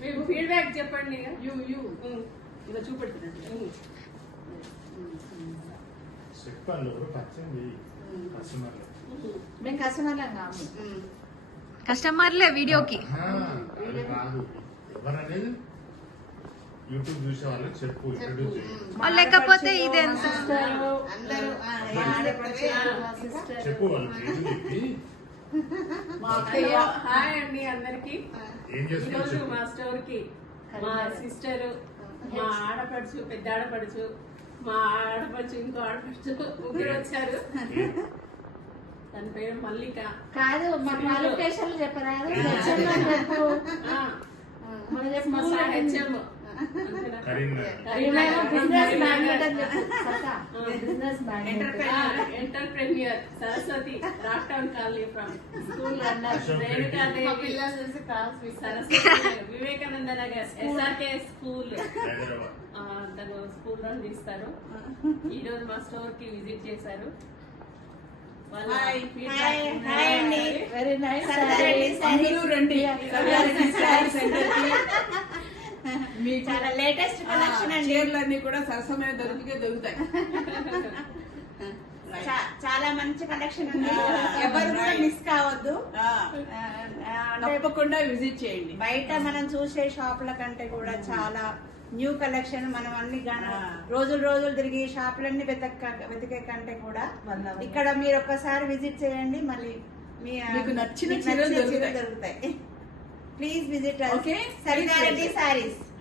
మీకు ఫీడ్బ్యాక్ చెప్పండి. You you ఇలా చూపెడుతున్నట్టు. చెప్పాలి మేము కస్టమర్లం కాము. కస్టమర్లే వీడియోకి. ఎవరనేది యూట్యూబ్ చూసే వాళ్ళకి చెప్పు ఇంట్రడ్యూస్ లేకపోతే ఇది ఎంత అందరూ ఆ, ఏ. చెప్పు చెప్పి? మా హాయ్ అండి అందరికి. ఏం చేస్తున్నారు ఈరోజు చెప్పు. మా స్టోర్కి మా సిస్టర్ మా ఆడపడుచు పెద్ద ఆడపడుచు మా ఆడపడుచు ఇంకో ఆడపడుచు ముగ్గురు వచ్చారు. తన పేరు మల్లిక. కాదు మా క్వాలిఫికేషన్లు చెప్పరాదు. హెచ్ఎం అని చెప్పు. ఆ, మనం చెప్పు మా school sir HM entrepreneur Saraswati. Colony from school Saraswati Vivekananda Nagar SRK school తను స్కూల్ రన్ తీస్తారు. ఈ రోజు మా స్టోర్కి విజిట్ చేశారు. వెరీ నైస్ రండి సరదారెడ్డి స్టైల్ సెంటర్కి మీకు చాలా లేటెస్ట్ కలెక్షన్ అండి. చీరలన్నీ కూడా సరసమైన దొరికితే దొరుకుతాయి. చాలా మంచి కలెక్షన్ ఉంది ఎవరు కూడా. మిస్ కావద్దు. తప్పకుండా విజిట్ చేయండి. బయట మనం చూసే షాపుల కంటే కూడా చాలా న్యూ కలెక్షన్ మనం అన్ని. రోజులు రోజులు తిరిగి షాపులన్నీ వెతక వెతికే కంటే కూడా ఇక్కడ మీరు ఒక్కసారి విజిట్ చేయండి మళ్ళీ మీకు నచ్చిన చీరలు దొరుకుతాయి. Please visit? సరిగారెడ్డి సారీస్